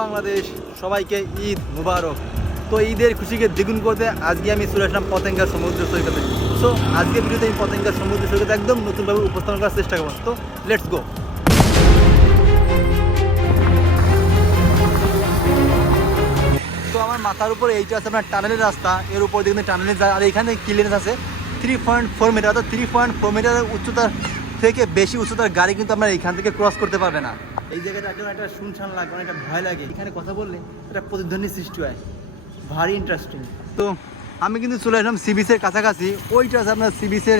বাংলাদেশ, সবাইকে ঈদ মুবারক। তো ঈদের খুশিকে দ্বিগুণ করতে আজকে আমি চলে আসলাম পতেঙ্গা সমুদ্র সৈকতে। সো আজকে ভিডিওতে আমি পতেঙ্গা সমুদ্র সৈকতে একদম নতুনভাবে উপস্থাপন করার চেষ্টা করব। তো লেটস গো তো আমার মাথার উপরে এইটা আছে আপনার টানেলের রাস্তা। এর উপর দিয়ে টানেলে যায় আর এখানে ক্লিয়ারেন্স আছে। থ্রি পয়েন্ট ফোর মিটার অর্থাৎ থ্রি পয়েন্ট ফোর মিটারের উচ্চতার থেকে বেশি উচ্চতার গাড়ি কিন্তু আপনার এইখান থেকে ক্রস করতে পারবে না। এই জায়গাটা একদম একটা শুনশান লাগে, অনেকটা ভয় লাগে। এখানে কথা বললে একটা প্রতিধ্বনি সৃষ্টি হয়। ভারী ইন্টারেস্টিং তো আমি কিন্তু চলে আসলাম সি বিচের কাছাকাছি। ওইটা আছে আপনার সি বিচের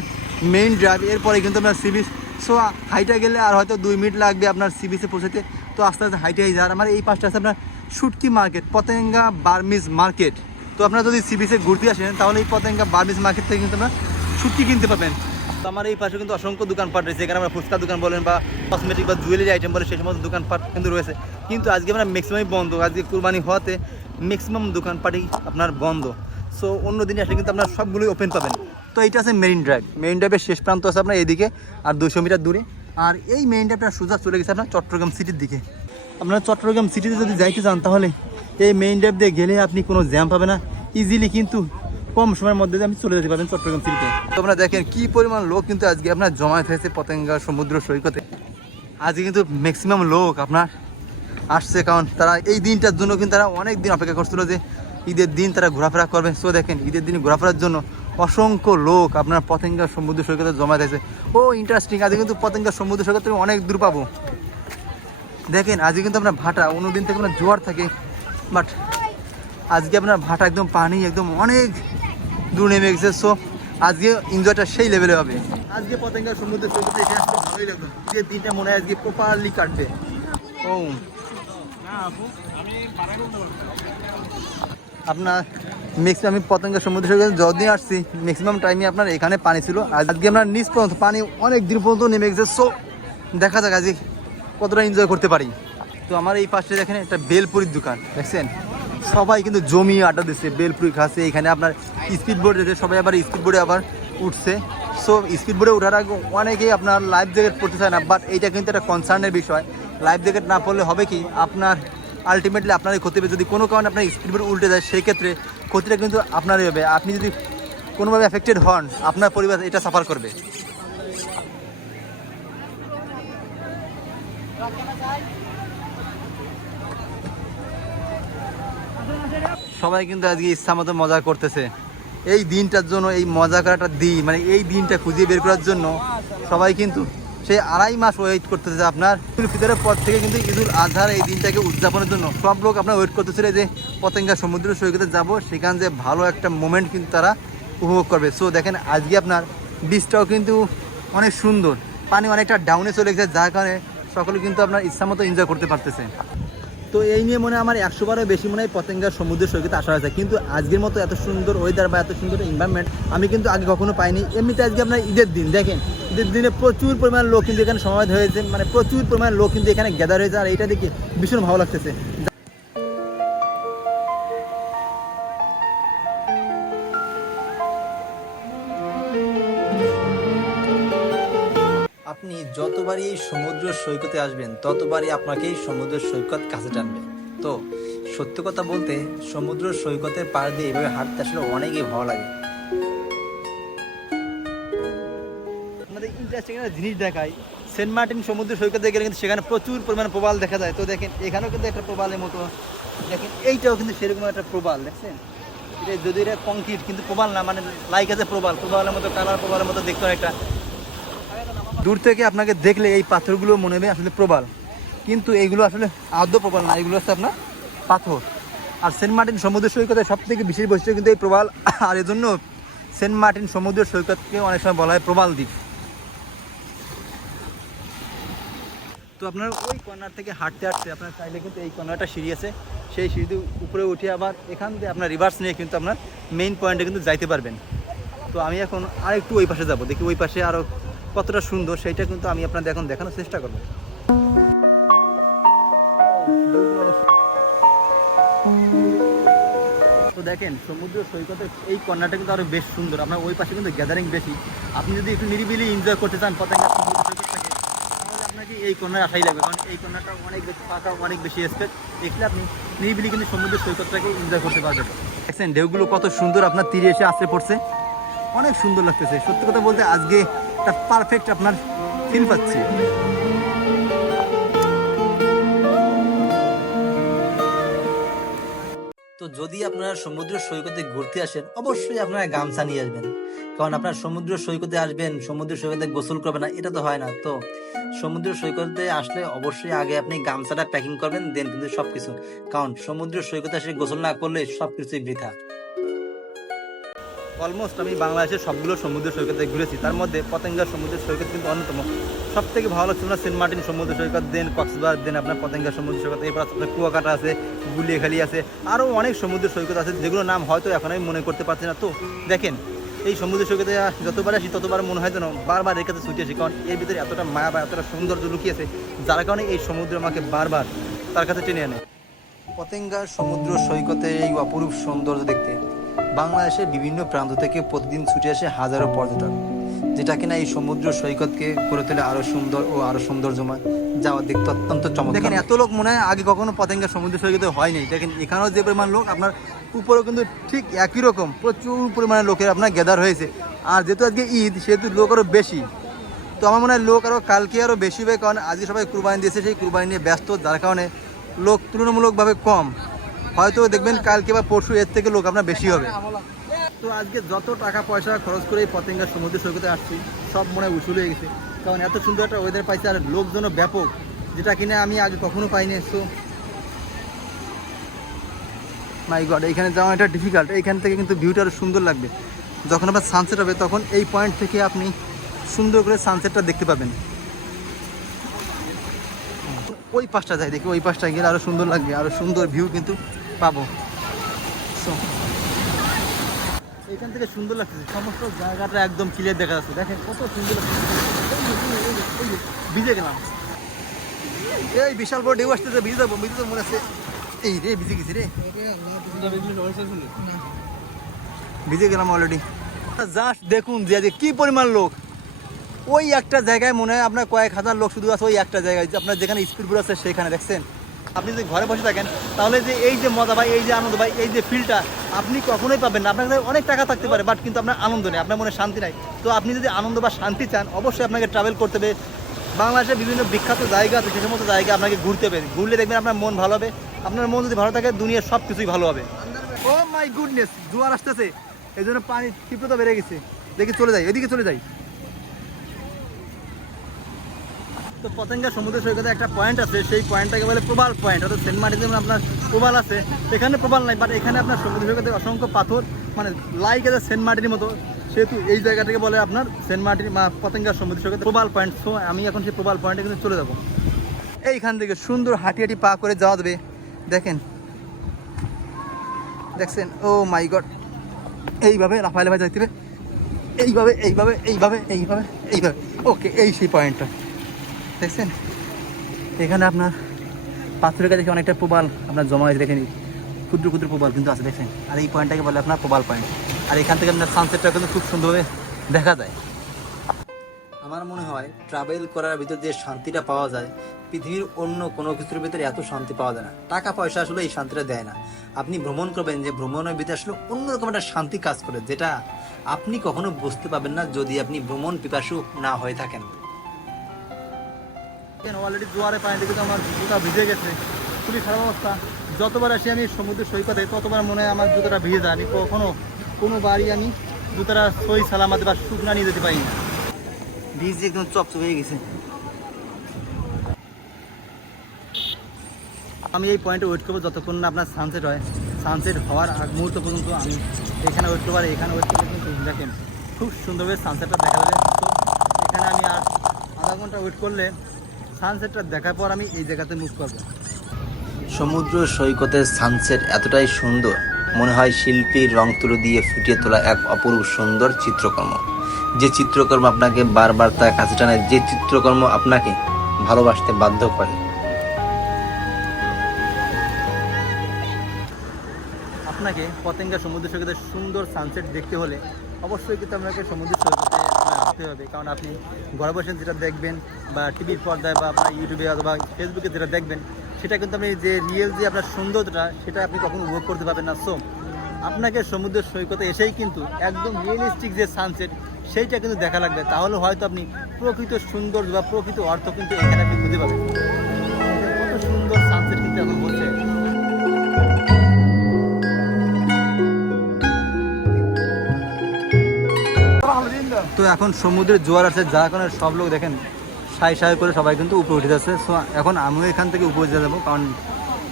মেইন ড্রাইভ এরপরে কিন্তু আপনার সি বিচ সো হাইটে গেলে আর হয়তো দুই মিনিট লাগবে আপনার সিবিসে পৌঁছাতে। তো আস্তে আস্তে হাইটে যায় আমার এই পাশটা আছে আপনার শুটকি মার্কেট, পতেঙ্গা বার্মিজ মার্কেট। তো আপনারা যদি সি বিচে ঘুরতে আসেন, তাহলে এই পতেঙ্গা বার্মিজ মার্কেট থেকে কিন্তু আপনার শুটকি কিনতে পাবেন। তো আমার এই পাশে কিন্তু অসংখ্য দোকানপাট রয়েছে। এখানে আমরা ফুচকা দোকান বলেন বা কসমেটিক বা জুয়েলারি আইটেম বলেন, সেই সমস্ত দোকানপাট কিন্তু রয়েছে। কিন্তু আজকে আমরা ম্যাক্সিমামই বন্ধ। আজকে কুরবানি হওয়াতে ম্যাক্সিমাম দোকানপাটই আপনার বন্ধ। সো অন্য দিনে আসলে কিন্তু আপনার সবগুলোই ওপেন পাবেন। তো এইটা আছে মেরিন ড্রাইভ মেরিন ড্রাইভের শেষ প্রান্ত আছে আপনার এইদিকে আর দুশো মিটার দূরে। আর এই মেরিন ড্রাইভটা সোজা চলে গেছে আপনার চট্টগ্রাম সিটির দিকে। আপনারা চট্টগ্রাম সিটিতে যদি যাইতে চান, তাহলে এই মেইন ড্রাইভ দিয়ে গেলে আপনি কোনো জ্যাম পাবে না। ইজিলি কিন্তু কম সময়ের মধ্যে আপনি চলে যেতে পারবেন চট্টগ্রাম সিটিতে। তো আপনারা দেখেন কি পরিমাণ লোক কিন্তু আজকে আপনার জমায়েত হয়েছে পতেঙ্গা সমুদ্র সৈকতে। আজকে কিন্তু ম্যাক্সিমাম লোক আপনার আসছে, কারণ তারা এই দিনটার জন্য কিন্তু তারা অনেক দিন অপেক্ষা করছিল যে ঈদের দিন তারা ঘোরাফেরা করবে। সো দেখেন, ঈদের দিন ঘোরাফেরার জন্য অসংখ্য লোক আপনার পতেঙ্গা সমুদ্র সৈকতে জমায়েত হয়েছে। ও ইন্টারেস্টিং আজকে কিন্তু পতেঙ্গা সমুদ্র সৈকত অনেক দূর পাবো। দেখেন, আজকে কিন্তু আপনার ভাটা অন্যদিন থেকে আপনার জোয়ার থাকে বাট আজকে আপনার ভাটা একদম পানি, একদম অনেক দূর নেমে গেছে সো আজকে এনজয়টা সেই লেভেলে হবে। আজকে পতেঙ্গা সমুদ্র ভালোই লাগবে আজকে দিনটা মনে হয় আজকে প্রপারলি কাটবে। ও। আপনার ম্যাক্সিমাম আমি পতঙ্গা সমুদ্র সৈকতে যতদিন আসছি ম্যাক্সিমাম টাইমে আপনার এখানে পানি ছিল। আজকে আপনার নিচ পর্যন্ত পানি অনেক দূর পর্যন্ত নেমে গেছে সো দেখা যাক আজকে কতটা এনজয় করতে পারি। তো আমার এই পাশে দেখেন একটা বেলপুরির দোকান, দেখছেন? সবাই কিন্তু জমি আড্ডা দিচ্ছে, বেলপুরি খাচ্ছে, এখানে আপনার স্পিড বোর্ড যেতে সবাই আবার স্পিড বোর্ডে আবার উঠছে। সো স্পিড বোর্ডে ওঠার আগে অনেকেই আপনার লাইফ জ্যাকেট পড়তে চায় না বাট এইটা কিন্তু একটা কনসার্নের বিষয়। লাইফ জ্যাকেট না পড়লে হবে কি? আপনার আলটিমেটলি আপনারই ক্ষতি হবে। যদি কোনো কারণে আপনার স্পিড বোর্ড উল্টে যায় সেই ক্ষেত্রে ক্ষতিটা কিন্তু আপনারই হবে। আপনি যদি কোনোভাবে এফেক্টেড হন, আপনার পরিবার এটা সাফার করবে। সবাই কিন্তু আজকে ইচ্ছা মতো মজা করতেছে। এই দিনটার জন্য, এই মজা করাটা দিন মানে এই দিনটা খুঁজে বের করার জন্য সবাই কিন্তু সেই আড়াই মাস ওয়েট করতেছে আপনার। ঈদুল ফিতরের পর থেকে কিন্তু ঈদুল আজহার এই দিনটাকে উদযাপনের জন্য। সব লোক আপনার ওয়েট করতেছিল যে পতেঙ্গা সমুদ্র সৈকতে যাব, সেখান যে ভালো একটা মোমেন্ট কিন্তু তারা উপভোগ করবে। সো দেখেন আজকে আপনার বিচটাও কিন্তু অনেক সুন্দর। পানি অনেকটা ডাউনে চলে গেছে, যার কারণে সকলে কিন্তু আপনার ইচ্ছা মতো এনজয় করতে পারতেছে। তো এই নিয়ে মনে আমার একশো বারও বেশি মনে হয় পতেঙ্গা সমুদ্র সৈকতে আসা হয়েছে। কিন্তু আজকের মতো এত সুন্দর ওয়েদার বা এত সুন্দর এনভায়রনমেন্ট আমি কিন্তু আগে কখনো পাইনি। এমনিতে আজকে আপনার ঈদের দিন, দেখেন, ঈদের দিনে প্রচুর পরিমাণ লোক কিন্তু এখানে সমাবেত হয়েছে মানে প্রচুর পরিমাণ লোক কিন্তু এখানে গ্যাদার হয়েছে, আর এটা দেখে ভীষণ ভালো লাগতেছে। যতবারই এই সমুদ্র সৈকতে আসবেন, ততবারই আপনাকে এই সমুদ্র সৈকত কাছে টানবে। তো, সত্য কথা বলতে, সমুদ্র সৈকতের পার দিয়ে এভাবে হাঁটতে আসলে অনেকই ভালো লাগে। আপনাদের ইন্টারেস্টিং একটা জিনিস দেখাই। সেন্ট মার্টিন সমুদ্র সৈকতে গেলে কিন্তু সেখানে প্রচুর পরিমাণে প্রবাল দেখা যায়। তো দেখেন, এখানেও কিন্তু একটা প্রবালের মতো। দেখেন, এইটাও কিন্তু সেরকম একটা প্রবাল, দেখছেন? এটা যদি এটা কংক্রিট কিন্তু প্রবাল না মানে লাইক আছে প্রবাল। প্রবালের মতো কালার প্রবালের মতো দেখতে একটা। দূর থেকে আপনাকে দেখলে এই পাথরগুলো মনে হবে আসলে প্রবাল। কিন্তু এইগুলো আসলে আদ্য প্রবাল না, এগুলো হচ্ছে আপনার পাথর। আর সেন্ট মার্টিন সমুদ্র সৈকতের সব থেকে বিশেষ বৈশিষ্ট্য কিন্তু এই প্রবাল, আর এজন্য সেন্ট মার্টিন সমুদ্র সৈকতকে অনেক সময় বলা হয় প্রবাল দ্বীপ। তো আপনার ওই কর্নার থেকে হাঁটতে হাঁটতে আপনার চাইলে কিন্তু এই কর্নারটা সিঁড়ি আছে। সেই সিঁড়িতে উপরে উঠে আবার এখান থেকে আপনার রিভার্স নিয়ে কিন্তু আপনার মেইন পয়েন্টে কিন্তু যাইতে পারবেন। তো আমি এখন আর একটু ওই পাশে যাব, দেখি ওই পাশে আরও কতটা সুন্দর সেইটা কিন্তু আমি আপনাদের এখন দেখানোর চেষ্টা করব। তো দেখেন, সমুদ্র সৈকতের এই কর্নারটা কিন্তু আরও বেশ সুন্দর। আপনার ওই পাশে কিন্তু গ্যাদারিং বেশি। আপনি যদি একটু নিরিবিলি এনজয় করতে চান পতেঙ্গা সমুদ্র সৈকতটাকে তাহলে আপনাকে এই কন্যায় আসাই লাগবে, কারণ এই কন্যাটা অনেক বেশি ফাঁকা, অনেক বেশি স্পেস দেখলে আপনি নিরিবিলি কিন্তু সমুদ্র সৈকতটাকে এনজয় করতে পারবেন। দেখছেন, ঢেউগুলো কত সুন্দর আপনার তীরে এসে আশ্রে পড়ছে। অনেক সুন্দর লাগতেছে। সত্যি কথা বলতে, আজকে একটা পারফেক্ট আপনার ফিল পাচ্ছি। তো যদি আপনারা সমুদ্র সৈকতে ঘুরতে আসেন, অবশ্যই আপনারা গামছা নিয়ে আসবেন। কারণ আপনার সমুদ্র সৈকতে আসবেন, সমুদ্র সৈকতে গোসল করবেন না, এটা তো হয় না। তো সমুদ্র সৈকতে আসলে অবশ্যই আগে আপনি গামছাটা প্যাকিং করবেন দেন কিন্তু সবকিছু। কারণ সমুদ্র সৈকতে এসে গোসল না করলে সবকিছুই বৃথা। অলমোস্ট আমি বাংলাদেশের সবগুলো সমুদ্র সৈকতে ঘুরেছি। তার মধ্যে পতেঙ্গার সমুদ্র সৈকত কিন্তু অন্যতম। সব থেকে ভালো লাগছে আপনার সেন্ট মার্টিন সমুদ্র সৈকত, দেন কক্সবাজার, দেন আপনার পতেঙ্গা সমুদ্র সৈকত, এরপর আপনার কুয়াকাটা আছে, গুলিয়াখালি আছে, আরও অনেক সমুদ্র সৈকত আছে যেগুলো নাম হয়তো এখন আমি মনে করতে পারছি না। তো দেখেন, এই সমুদ্র সৈকতে যতবার আসি, ততবার মনে হয় যেন বারবার এর কাছে ছুটে আসি, কারণ এর ভিতরে এতটা মায়া বা এতটা সৌন্দর্য লুকিয়েছে যার কারণে এই সমুদ্র আমাকে বারবার তার কাছে টেনে আনে। পতেঙ্গার সমুদ্র সৈকতে এই অপরূপ সৌন্দর্য দেখতে বাংলাদেশের বিভিন্ন প্রান্ত থেকে প্রতিদিন ছুটে আসে হাজারো পর্যটক, যেটা কিনা এই সমুদ্র সৈকতকে করে তোলে আরও সুন্দর ও আরও সৌন্দর্যময়। যাওয়া দেখতে অত্যন্ত চমৎকার। দেখেন, এত লোক মনে হয় আগে কখনো পতেঙ্গা সমুদ্র সৈকতে হয়নি। দেখেন, এখানেও যে পরিমাণ লোক, আপনার উপরেও কিন্তু ঠিক একই রকম। প্রচুর পরিমাণে লোকের আপনার গ্যাদার হয়েছে। আর যেহেতু আজকে ঈদ, সেহেতু লোক আরও বেশি। তো আমার মনে হয় লোক আরও কালকে আরও বেশি হবে, কারণ আজকে সবাই কুরবানি দিয়েছে, সেই কুরবানি নিয়ে ব্যস্ত, যার কারণে লোক তুলনামূলকভাবে কম। হয়তো দেখবেন কালকে বা পরশু এর থেকে লোক আপনার বেশি হবে। তো আজকে যত টাকা পয়সা খরচ করে এই পতেঙ্গা সমুদ্র সৈকতে আসছি, সব মনে হয় উসুল হয়ে গেছে। কারণ এত সুন্দর একটা ওয়েদার পাইছে আর লোকজনও ব্যাপক, যেটা কিনা আমি আগে কখনো পাইনি। সো মাই গড এখানে যাওয়া এটা ডিফিকাল্ট এইখান থেকে কিন্তু ভিউটা আরও সুন্দর লাগবে। যখন আবার সানসেট হবে, তখন এই পয়েন্ট থেকে আপনি সুন্দর করে সানসেটটা দেখতে পাবেন। ওই পাশটা যাই দেখি, ওই পাশটা গেলে আরও সুন্দর লাগবে আরও সুন্দর ভিউ কিন্তু। পাবো। So, এখান থেকে সুন্দর লাগতেছে। সমস্ত জায়গাটা একদম ক্লিয়ার দেখা যাচ্ছে। দেখেন কত সুন্দর ভিজে গেলাম। এই বিশাল বড় ঢেউ আসতেছে ভিজে যাব ভিজে তো মনে আছে। এই রে ভিজে গেছি রে। ভিজে গেলাম অলরেডি জাস্ট দেখুন যে কি পরিমাণ লোক। ওই একটা জায়গায় মনে হয় আপনার কয়েক হাজার লোক শুধু আছে ওই একটা জায়গায়। আপনার যেখানে স্পিড আছে সেখানে দেখছেন? আপনি যদি ঘরে বসে থাকেন, তাহলে যে এই যে মজা ভাই এই যে আনন্দ ভাই এই যে ফিলটা আপনি কখনোই পাবেন না। আপনার অনেক টাকা থাকতে পারে বাট কিন্তু আপনার আনন্দ নেই, আপনার মনে শান্তি নাই। তো আপনি যদি আনন্দ বা শান্তি চান, অবশ্যই আপনাকে ট্রাভেল করতে হবে। বাংলাদেশের বিভিন্ন বিখ্যাত জায়গা আছে, সে সমস্ত জায়গা আপনাকে ঘুরতে হবে। ঘুরলে দেখবেন আপনার মন ভালো হবে। আপনার মন যদি ভালো থাকে, দুনিয়ার সব কিছুই ভালো হবে। ও মাই গুডনেস জোয়ার আসতেছে। এই জন্য পানি তীব্রতা বেড়ে গেছে। দেখি চলে যাই, এদিকে চলে যাই। তো পতেঙ্গা সমুদ্র সৈকতে একটা পয়েন্ট আছে, সেই পয়েন্টটাকে বলে প্রবাল পয়েন্ট অর্থাৎ সেন্ট মার্টিন যেমন আপনার প্রবাল আছে, এখানে প্রবাল নাই বাট এখানে আপনার সমুদ্র সৈকতে অসংখ্য পাথর মানে লাইক আছে সেন্ট মার্টিনের মতো, সেহেতু এই জায়গাটাকে বলে আপনার সেন্ট মার্টিন বা পতেঙ্গা সমুদ্র সৈকতে প্রবাল পয়েন্ট সো আমি এখন সেই প্রবাল পয়েন্টে কিন্তু চলে যাব। এইখান থেকে সুন্দর হাঁটি হাঁটি পা করে যাওয়া দেবে দেখেন। দেখছেন? ও মাই গড এইভাবে লাফাই লাফাই যাইতে এইভাবে এইভাবে এইভাবে এইভাবে এইভাবে। ওকে এই সেই পয়েন্টটা দেখছেন? এখানে আপনার পাথরের কাছে অনেকটা প্রবাল আপনার জমা হয়েছে, দেখেন ক্ষুদ্র ক্ষুদ্র প্রবাল কিন্তু আছে, দেখছেন? আর এই পয়েন্টটাকে বলে আপনার প্রবাল পয়েন্ট। আর এখান থেকে আপনার সানসেটটা কিন্তু খুব সুন্দরভাবে দেখা যায়। আমার মনে হয় ট্রাভেল করার ভিতর যে শান্তিটা পাওয়া যায়, পৃথিবীর অন্য কোনো কিছুর ভিতরে এত শান্তি পাওয়া যায় না। টাকা পয়সা আসলে এই শান্তিটা দেয় না। আপনি ভ্রমণ করবেন যে ভ্রমণের ভিতরে আসলে অন্যরকম একটা শান্তি কাজ করে, যেটা আপনি কখনো বুঝতে পারবেন না যদি আপনি ভ্রমণ পিপাসু না হয়ে থাকেন। অলরেডি জোয়ারে পানিতে কিন্তু আমার জুতা ভিজে গেছে। খুবই খারাপ অবস্থা। যতবার আসি আমি সমুদ্র সৈকতে, ততবার মনে হয় আমার জুতাটা ভিজে যায়। আমি কখনো কোনো বাড়ি আমি জুতাটা সই সালামাতে বা শুকনা নিয়ে যেতে পারি না ভিজে একদম চপচপ হয়ে গেছে। আমি এই পয়েন্টে ওয়েট করব যতক্ষণ না আপনার সানসেট হয়। সানসেট হওয়ার আগ মুহূর্ত পর্যন্ত আমি এখানে ওয়েট করব আর এখানে ওয়েট করলে কিন্তু দেখেন, খুব সুন্দরভাবে সানসেটটা দেখা যাবে। এখানে আমি আর আধা ঘণ্টা ওয়েট করলে সানসেটটা দেখার পর আমি এই জায়গাতে মুভ করব। সমুদ্র সৈকতের সানসেট এতটাই সুন্দর মনে হয় শিল্পীর রং তুলো দিয়ে ফুটিয়ে তোলা এক অপরূপ সুন্দর চিত্রকর্ম। যে চিত্রকর্ম আপনাকে বারবার তার কাছে টানে যে চিত্রকর্ম আপনাকে ভালোবাসতে বাধ্য করে। আপনাকে পতেঙ্গা সমুদ্র সৈকতের সুন্দর সানসেট দেখতে হলে অবশ্যই কিন্তু আপনাকে সমুদ্র সৈকতে করতে হবে। কারণ আপনি ঘরে বসে যেটা দেখবেন বা টিভির পর্দায় বা আপনার ইউটিউবে অথবা ফেসবুকে যেটা দেখবেন, সেটা কিন্তু আপনি যে রিয়েল যে আপনার সৌন্দর্যটা, সেটা আপনি কখনো উপভোগ করতে পারবেন না। সো আপনাকে সমুদ্রের সৈকতে এসেই কিন্তু একদম রিয়েলিস্টিক যে সানসেট সেইটা কিন্তু দেখা লাগবে। তাহলে হয়তো আপনি প্রকৃত সৌন্দর্য বা প্রকৃত অর্থ কিন্তু এখানে আপনি খুঁজে পাবেন। তো এখন সমুদ্রের জোয়ার আছে যার কারণে সব লোক দেখেন, সাই সাই করে সবাই কিন্তু উপরে উঠে যাচ্ছে। সো এখন আমিও এখান থেকে উপরে যেতে যাব, কারণ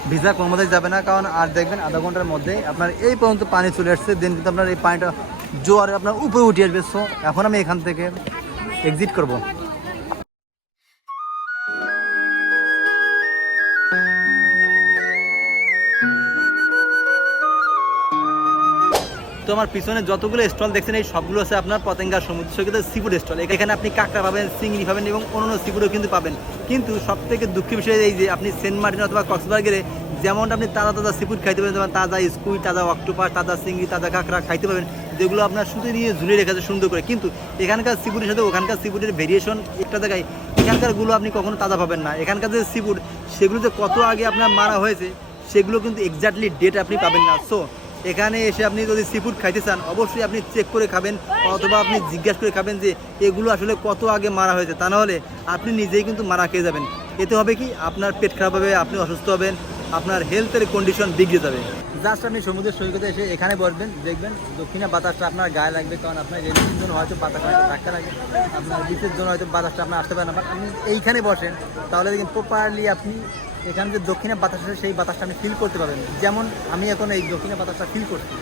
ভিসা কোনো মধ্যে যাবে না, কারণ আর দেখবেন আধা ঘণ্টার মধ্যে আপনার এই পর্যন্ত পানি চলে আসছে দেন কিন্তু আপনার এই পানিটা জোয়ারে আপনার উপরে উঠে আসবে। সো এখন আমি এখান থেকে এক্সিট করব। তো আমার পিছনে যতগুলো স্টল দেখছেন, এই সবগুলো আছে আপনার পতেঙ্গা সমুদ্র সৈকতের সিফুড স্টল এখানে আপনি কাঁকড়া পাবেন, চিংড়ি পাবেন এবং অন্যান্য সিফুডও কিন্তু পাবেন। কিন্তু সব থেকে দুঃখের বিষয় এই যে আপনি সেন্ট মার্টিন অথবা কক্সবাজারে যেমনটা আপনি তাজা তাজা সিফুড খাইতে পারেন, যেমন তাজা স্কুই, তাজা অক্টোপাস, তাজা চিংড়ি, তাজা কাঁকড়া খাইতে পাবেন যেগুলো আপনার সুতো নিয়ে ঝুলে রেখেছে সুন্দর করে। কিন্তু এখানকার সিফুডের সাথে ওখানকার সিফুডের ভেরিয়েশন একটা জায়গায়, এখানকারগুলো আপনি কখনো তাজা পাবেন না। এখানকার যে সিফুড সেগুলো যে কত আগে আপনার মারা হয়েছে, সেগুলো কিন্তু এক্স্যাক্টলি ডেট আপনি পাবেন না। সো এখানে এসে আপনি যদি সিফুড খাইতে চান, অবশ্যই আপনি চেক করে খাবেন অথবা আপনি জিজ্ঞাসা করে খাবেন যে এগুলো আসলে কত আগে মারা হয়েছে। তা নাহলে আপনি নিজেই কিন্তু মারা খেয়ে যাবেন। এতে হবে কি, আপনার পেট খারাপ হবে, আপনি অসুস্থ হবেন, আপনার হেলথের কন্ডিশন বিগড়ে যাবে। জাস্ট আপনি সমুদ্রের সৈকতে এসে এখানে বসবেন, দেখবেন দক্ষিণে বাতাসটা আপনার গায়ে লাগবে, কারণ আপনার রেলিংয়ের জন্য হয়তো বাতাস হয়তো ধাক্কা লাগে। আপনার বিচের জন্য হয়তো বাতাসটা আপনার আসতে পারে না আপনি এইখানে বসেন, তাহলে দেখেন প্রপারলি আপনি এখানে যে দক্ষিণে বাতাস আছে সেই বাতাসটা আপনি ফিল করতে পারবেন। যেমন আমি এখন এই দক্ষিণে বাতাসটা ফিল করছি।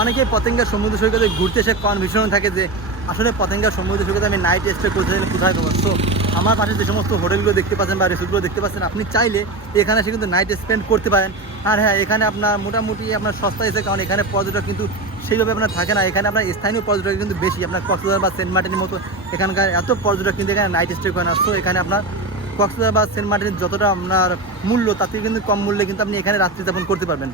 অনেকে পতেঙ্গা সমুদ্র সৈকতে ঘুরতে এসে কনভিশন থাকে যে, আসলে পতেঙ্গা সমুদ্র সৈকতে আমি নাইট স্টে করতে চাইলে কোথায় পাবো? তো আমার পাশে যে সমস্ত হোটেলগুলো দেখতে পাচ্ছেন বা রিসোর্টগুলো দেখতে পাচ্ছেন, আপনি চাইলে এখানে এসে কিন্তু নাইট স্পেন্ড করতে পারেন। আর হ্যাঁ এখানে আপনার মোটামুটি আপনার সস্তা এসে, কারণ এখানে পর্যটক কিন্তু সেইভাবে আপনার থাকে না। এখানে আপনার স্থানীয় পর্যটক কিন্তু বেশি। আপনার কক্সবাজার বা সেন্ট মার্টিনের মতো এখানকার এত পর্যটক কিন্তু এখানে নাইট স্টে করে না। তো এখানে আপনার কক্সবাজার বা সেন্ট মার্টিনের যতটা আপনার মূল্য, তার থেকে কিন্তু কম মূল্যে কিন্তু আপনি এখানে রাত্রি যাপন করতে পারবেন।